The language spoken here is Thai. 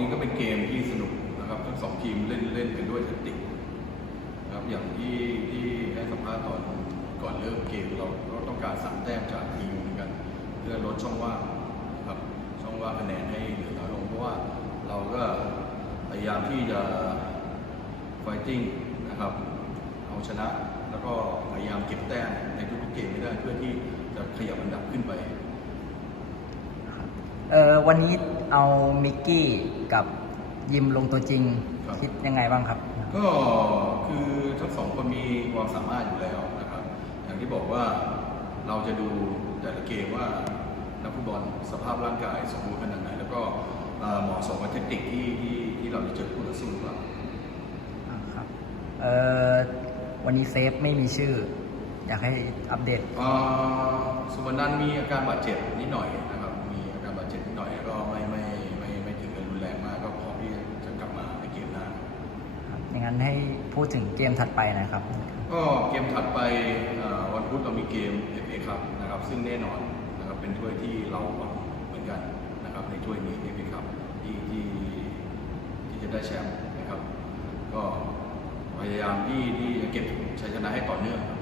นี้ก็เป็นเกมที่สนุกนะครับทั้งสองทีมเล่นเล่นกันด้วยแทคติกนะครับอย่างที่ที่ให้สัมภาษณ์ตอนก่อนเริ่มเกมเราก็ต้องการสามแต้มจากทีมเหมือนกัน เพื่อลดช่องว่างนะครับช่องว่างคะแนนให้เหลือน้อยลงเพราะว่าเราก็พยายามที่จะไฟติ้งนะครับเอาชนะแล้วก็พยายามเก็บแต้มในทุกๆเกมให้ได้เพื่อที่จะขยับอันดับขึ้นไปเออวันนี้ เอามิกกี้กับยิมลงตัวจริงครับ คิดยังไงบ้างครับ ก็คือทั้งสองคนมีความสามารถอยู่แล้วนะครับ อย่างที่บอกว่าเราจะดูแต่ละเกมว่านักฟุตบอลสภาพร่างกายสมบูรณ์ขนาดไหน แล้วก็เอ่อเหมาะสมกับเทคนิคที่ที่ที่เราจะเจอคู่ต่อสู้หรือเปล่าอ่าครับเออวันนี้เซฟไม่มีชื่อ อยากให้อัปเดต เอ่อสุวรรณันท์มีอาการบาดเจ็บนิดหน่อยนะครับมีอาการบาดเจ็บนิดหน่อยก็ไม่ไให้พูดถึงเกมถัดไปนะครับ ก็เกมถัดไปวันพุธเรามีเกม FA ครับนะครับ ซึ่งแน่นอนนะครับเป็นถ้วยที่เราหวังเหมือนกันนะครับในถ้วยนี้ FA ครับที่ที่ที่จะได้แชมป์นะครับ ก็พยายามที่ที่จะเก็บชัยชนะให้ต่อเนื่องครับ